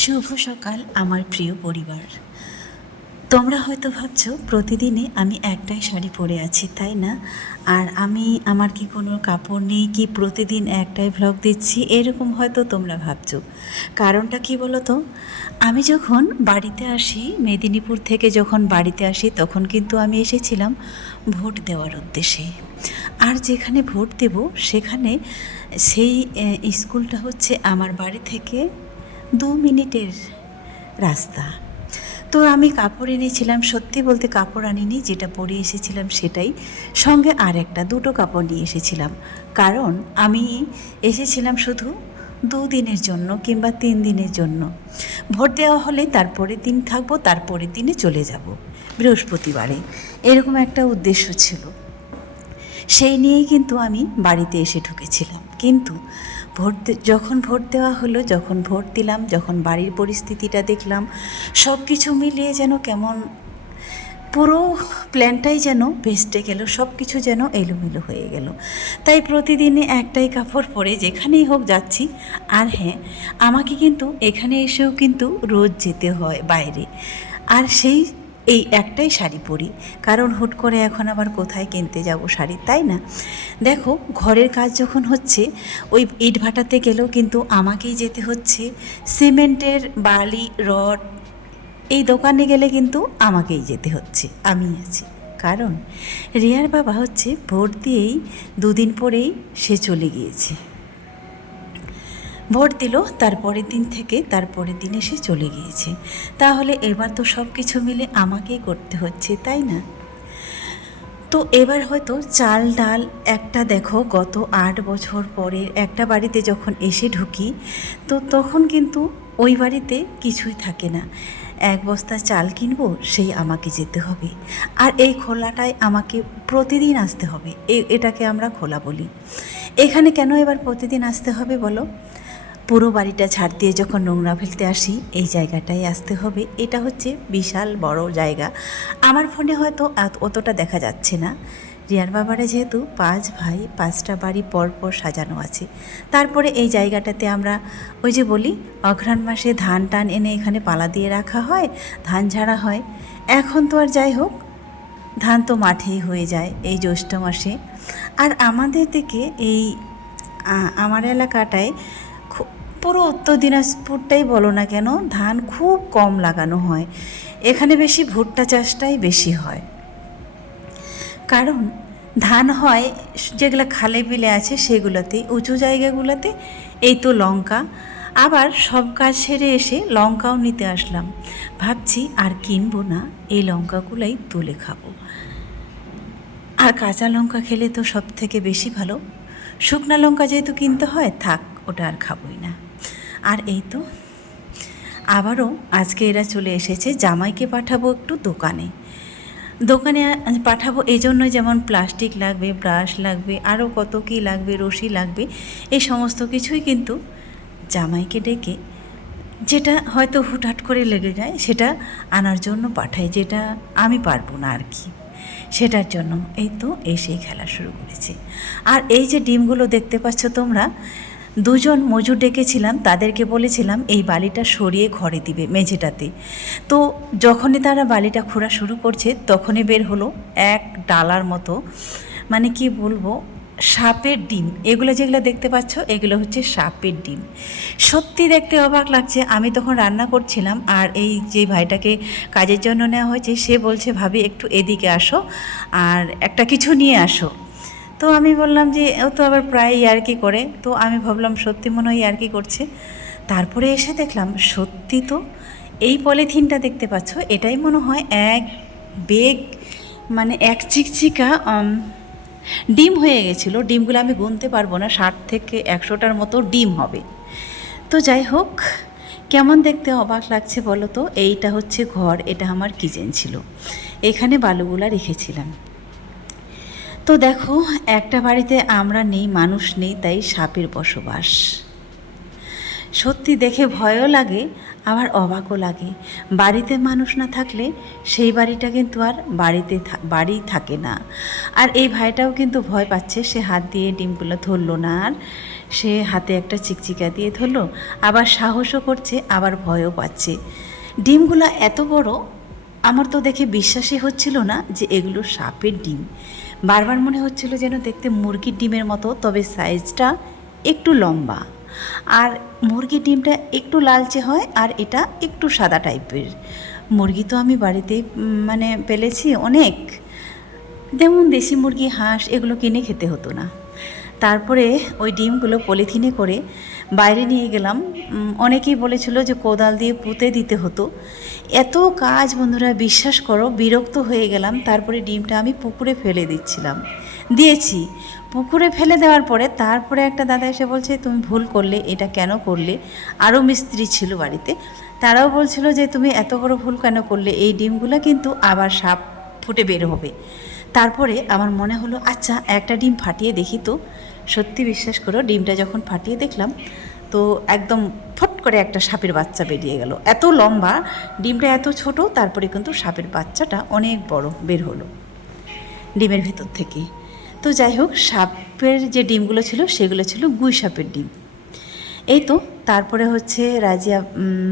শুভ সকাল আমার প্রিয় পরিবার। তোমরা হয়তো ভাবছো প্রতিদিনে আমি একটাই শাড়ি পরে আছি, তাই না? আর আমার কি কোনো কাপড় নেই, কি প্রতিদিন একটাই ভ্লগ দিচ্ছি, এরকম হয়তো তোমরা ভাবছো। কারণটা কি বলো তো? আমি যখন বাড়িতে আসি, মেদিনীপুর থেকে যখন বাড়িতে আসি, তখন কিন্তু আমি এসেছিলাম ভোট দেওয়ার উদ্দেশ্যে। আর যেখানে ভোট দেব সেখানে সেই স্কুলটা হচ্ছে আমার বাড়ি থেকে 2 মিনিটের রাস্তা। তো আমি কাপড় এনেছিলাম, সত্যি বলতে কাপড় আনিনি, যেটা পরে এসেছিলাম সেটাই, সঙ্গে আর একটা দুটো কাপড় নিয়ে এসেছিলাম। কারণ আমি এসেছিলাম শুধু 2 দিনের জন্য কিংবা 3 দিনের জন্য। ভোট দেওয়া হলে তারপরের দিন থাকবো, তারপরের দিনে চলে যাব বৃহস্পতিবারে, এরকম একটা উদ্দেশ্য ছিল। সেই নিয়েই কিন্তু আমি বাড়িতে এসে ঢুকেছিলাম। কিন্তু যখন ভোট দেওয়া হলো, যখন ভোট দিলাম, যখন বাড়ির পরিস্থিতিটা দেখলাম, সব কিছু মিলিয়ে যেন কেমন পুরো প্ল্যানটাই যেন ভেস্তে গেল, সব কিছু যেন এলোমেলো হয়ে গেল। তাই প্রতিদিনে একটাই কাপড় পরে যেখানেই হোক যাচ্ছি। আর হ্যাঁ, আমাকে কিন্তু এখানে এসেও কিন্তু রোজ যেতে হয় বাইরে, আর এই একটাই শাড়ি পরি, কারণ হুট করে এখন আবার কোথায় কিনতে যাব শাড়ি, তাই না? দেখো, ঘরের কাজ যখন হচ্ছে, ওই ইট ভাটাতে গেলেও কিন্তু আমাকেই যেতে হচ্ছে। সিমেন্টের বালি রড, এই দোকানে গেলে কিন্তু আমাকেই যেতে হচ্ছে, আমি আছি। কারণ রিয়ার বাবা হচ্ছে ভোট দিয়েই 2 দিন পরেই সে চলে গিয়েছে। ভোট দিল, তারপরের দিন থেকে তারপরের দিনে সে চলে গিয়েছে। তাহলে এবার তো সব কিছু মিলে আমাকেই করতে হচ্ছে, তাই না? তো এবার হয়তো চাল ডাল একটা, দেখো গত 8 বছর পরের একটা বাড়িতে যখন এসে ঢুকি, তো তখন কিন্তু ওই বাড়িতে কিছুই থাকে না। 1 বস্তা চাল কিনবো, সেই আমাকে যেতে হবে। আর এই খোলাটায় আমাকে প্রতিদিন আসতে হবে, এটাকে আমরা খোলা বলি। এখানে কেন এবার প্রতিদিন আসতে হবে বলো? পুরো বাড়িটা ছাড় দিয়ে যখন নোংরা ফেলতে আসি, এই জায়গাটায় আসতে হবে। এটা হচ্ছে বিশাল বড় জায়গা। আমার ফোনে হয়তো অতটা দেখা যাচ্ছে না। রিয়ার বাবারে যেহেতু 5 ভাই, 5টা বাড়ি পরপর সাজানো আছে। তারপরে এই জায়গাটাতে আমরা ওই যে বলি অঘ্রাণ মাসে ধান টান এনে এখানে পালা দিয়ে রাখা হয়, ধান ঝাড়া হয়। এখন তো আর যাই হোক, ধান তো মাঠেই হয়ে যায় এই জ্যৈষ্ঠ মাসে। আর আমাদের দিকে এই আমার এলাকাটায় পুরো উত্তর দিনাজপুরটাই বলো না কেন, ধান খুব কম লাগানো হয়। এখানে বেশি ভুট্টা চাষটাই বেশি হয়। কারণ ধান হয় যেগুলো খালে বিলে আছে সেগুলোতে, উঁচু জায়গাগুলোতে এই তো লঙ্কা। আবার সব কাজ সেরে এসে লঙ্কাও নিতে আসলাম। ভাবছি আর কিনবো না, এই লঙ্কাগুলাই তুলে খাবো। আর কাঁচা লঙ্কা খেলে তো সব থেকে বেশি ভালো। শুকনো লঙ্কা যেহেতু কিনতে হয়, থাক, ওটা আর খাবোই না। আর এই তো আবারও আজকে এরা চলে এসেছে। জামাইকে পাঠাবো একটু দোকানে পাঠাবো, এই জন্য যেমন প্লাস্টিক লাগবে, ব্রাশ লাগবে, আরও কত কী লাগবে, রশি লাগবে, এই সমস্ত কিছুই কিন্তু জামাইকে ডেকে, যেটা হয়তো হুটহাট করে লেগে যায়, সেটা আনার জন্য পাঠাই, যেটা আমি পারবো না আর কি, সেটার জন্য এই তো এসেই খেলা শুরু করেছে। আর এই যে ডিমগুলো দেখতে পাচ্ছ তোমরা, 2জন মজুর ডেকেছিলাম, তাদেরকে বলেছিলাম এই বালিটা সরিয়ে ঘরে দিবে মেঝেটাতে। তো যখনই তারা বালিটা খোঁড়া শুরু করছে, তখনই বের হলো এক ডালার মতো, মানে কি বলবো, সাপের ডিম। এগুলো যেগুলো দেখতে পাচ্ছ, এগুলো হচ্ছে সাপের ডিম। সত্যি দেখতে অবাক লাগছে। আমি তখন রান্না করছিলাম, আর এই যে ভাইটাকে কাজের জন্য নেওয়া হয়েছে, সে বলছে ভাবি একটু এদিকে আসো আর একটা কিছু নিয়ে আসো। তো আমি বললাম যে ও তো আবার প্রায় ইয়ার্কি করে, তো আমি ভাবলাম সত্যি মনে হয় ইয়ার্কি করছে। তারপরে এসে দেখলাম সত্যি তো এই পলিথিনটা দেখতে পাচ্ছ, এটাই মনে হয় এক বেগ, মানে এক চিকচিকা ডিম হয়ে গেছিলো। ডিমগুলো আমি গুনতে পারবো না, 60 থেকে 100টার মতো ডিম হবে। তো যাই হোক, কেমন দেখতে অবাক লাগছে বলো তো? এইটা হচ্ছে ঘর, এটা আমার কিচেন ছিল, এখানে বালুগুলা রেখেছিলাম। তো দেখো, একটা বাড়িতে আমরা নেই, মানুষ নেই, তাই সাপের বসবাস। সত্যি দেখে ভয়ও লাগে, আবার অবাকও লাগে। বাড়িতে মানুষ না থাকলে সেই বাড়িটা কিন্তু আর বাড়ি থাকে না। আর এই ভাইটাও কিন্তু ভয় পাচ্ছে, সে হাত দিয়ে ডিমগুলো ধরলো না, আর সে হাতে একটা চিকচিকা দিয়ে ধরলো, আবার সাহসও করছে, আবার ভয়ও পাচ্ছে। ডিমগুলো এত বড়, আমার তো দেখে বিশ্বাসই হচ্ছিল না যে এগুলো সাপের ডিম। বারবার মনে হচ্ছিল যেন দেখতে মুরগির ডিমের মতো, তবে সাইজটা একটু লম্বা। আর মুরগির ডিমটা একটু লালচে হয়, আর এটা একটু সাদা টাইপের। মুরগি তো আমি বাড়িতে মানে পেলেছি অনেক, যেমন দেশি মুরগি, হাঁস এগুলো কিনে খেতে হতো না। তারপরে ওই ডিমগুলো পলিথিনে করে বাইরে নিয়ে গেলাম। অনেকেই বলেছিল যে কোদাল দিয়ে পুঁতে দিতে হতো। এত কাজ বন্ধুরা, বিশ্বাস করো বিরক্ত হয়ে গেলাম। তারপরে ডিমটা আমি পুকুরে ফেলে দিয়েছি। পুকুরে ফেলে দেওয়ার পরে তারপরে একটা দাদা এসে বলছে, তুমি ভুল করলে, এটা কেন করলে? আরও মিস্ত্রি ছিল বাড়িতে, তারাও বলছিল যে তুমি এত বড় ভুল কেন করলে, এই ডিমগুলো কিন্তু আবার সাপ ফুটে বের হবে। তারপরে আমার মনে হলো আচ্ছা একটা ডিম ফাটিয়ে দেখি তো। সত্যি বিশ্বাস করো, ডিমটা যখন ফাটিয়ে দেখলাম তো একদম ফট করে একটা সাপের বাচ্চা বেরিয়ে গেল। এত লম্বা ডিমটা, এত ছোট, তারপরে কিন্তু সাপের বাচ্চাটা অনেক বড় বের হলো ডিমের ভেতর থেকে। তো যাই হোক, সাপের যে ডিমগুলো ছিল সেগুলো ছিল গুই সাপের ডিম। এই তো তারপরে হচ্ছে রাজিয়া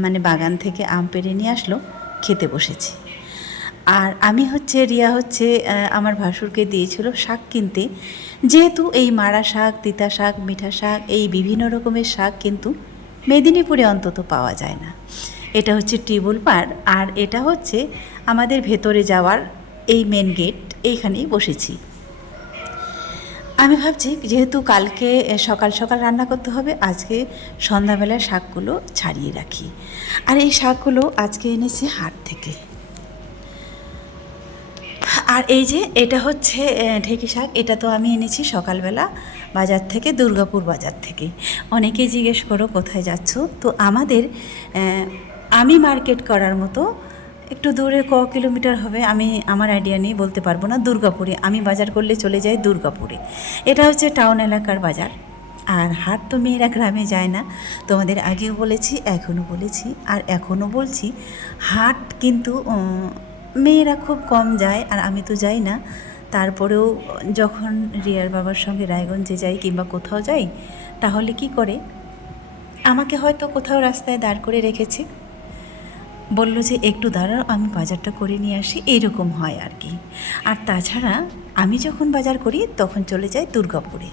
মানে বাগান থেকে আম পেড়ে নিয়ে আসলো, খেতে বসেছি। আর আমি হচ্ছে রিয়া হচ্ছে আমার ভাসুরকে দিয়েছিল শাক কিনতে, যেহেতু এই মারা শাক, তিতা শাক, মিঠা শাক, এই বিভিন্ন রকমের শাক কিন্তু মেদিনীপুরে অন্তত পাওয়া যায় না। এটা হচ্ছে টিবুল পাড়, আর এটা হচ্ছে আমাদের ভেতরে যাওয়ার এই মেন গেট, এইখানেই বসেছি। আমি ভাবছি যেহেতু কালকে সকাল সকাল রান্না করতে হবে, আজকে সন্ধ্যাবেলায় শাকগুলো ছাড়িয়ে রাখি। আর এই শাকগুলো আজকে এনেছি হাট থেকে। আর এই যে এটা হচ্ছে ঢেঁকি শাক, এটা তো আমি এনেছি সকালবেলা বাজার থেকে, দুর্গাপুর বাজার থেকে। অনেকেই জিজ্ঞেস করো কোথায় যাচ্ছ, তো আমাদের আমি মার্কেট করার মতো একটু দূরে কিলোমিটার হবে, আমি আমার আইডিয়া নেই, বলতে পারবো না। দুর্গাপুরে আমি বাজার করলে চলে যাই দুর্গাপুরে। এটা হচ্ছে টাউন এলাকার বাজার। আর হাট তো মেয়েরা গ্রামে যায় না, তোমাদের আগেও বলেছি, এখনও বলেছি, আর এখনও বলছি, হাট কিন্তু মেয়েরা খুব কম যায়, আর আমি তো যাই না। তারপরেও যখন রিয়ার বাবার সঙ্গে রায়গঞ্জে যাই কিংবা কোথাও যাই, তাহলে কি করে, আমাকে হয়তো কোথাও রাস্তায় দাঁড় করে রেখেছে, বললো যে একটু দাঁড়াও আমি বাজারটা করে নিয়ে আসি, এইরকম হয় আর কি। আর তাছাড়া আমি যখন বাজার করি তখন চলে যাই দুর্গাপুরে।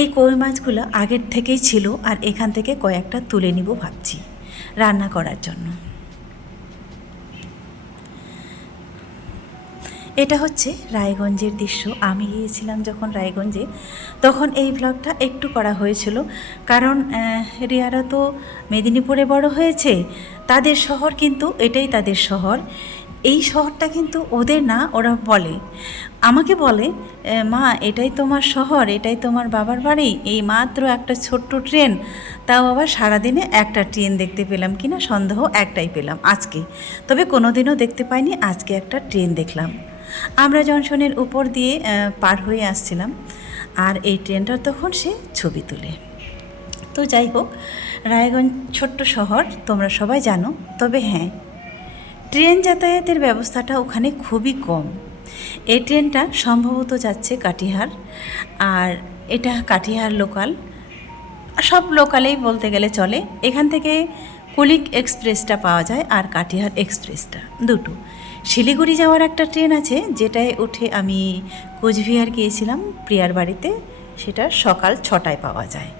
এই কই মাছগুলো আগের থেকেই ছিল, আর এখান থেকে কয়েকটা তুলে নিব ভাবছি রান্না করার জন্য। এটা হচ্ছে রায়গঞ্জের দৃশ্য। আমি গিয়েছিলাম যখন রায়গঞ্জে, তখন এই ব্লগটা একটু করা হয়েছিল, কারণ রিয়ারা তো মেদিনীপুরে বড় হয়েছে, তাদের শহর কিন্তু এটাই তাদের শহর। এই শহরটা কিন্তু ওদের না, ওরা বলে, আমাকে বলে, মা এটাই তোমার শহর, এটাই তোমার বাবার বাড়ি, এই মাত্র একটা ছোট্ট ট্রেন, তাও আবার সারাদিনে একটা ট্রেন দেখতে পেলাম কিনা সন্দেহ, একটাই পেলাম আজকে, তবে কোনোদিনও দেখতে পাইনি, আজকে একটা ট্রেন দেখলাম। আমরা জংশনের উপর দিয়ে পার হয়ে আসছিলাম, আর এই ট্রেনটার তখন সে ছবি তুলে। তো যাই হোক, রায়গঞ্জ ছোট্ট শহর তোমরা সবাই জানো, তবে হ্যাঁ, ট্রেন যাতায়াতের ব্যবস্থাটা ওখানে খুবই কম। এই ট্রেনটা সম্ভবত যাচ্ছে কাটিহার, আর এটা কাটিহার লোকাল, সব লোকালেই বলতে গেলে চলে। এখান থেকে কুলিক এক্সপ্রেসটা পাওয়া যায়, আর কাটিহার এক্সপ্রেসটা, দুটো। শিলিগুড়ি যাওয়ার একটা ট্রেন আছে, যেটায় উঠে আমি কোচবিহার গিয়েছিলাম প্রিয়ার বাড়িতে, সেটা সকাল 6টায় পাওয়া যায়।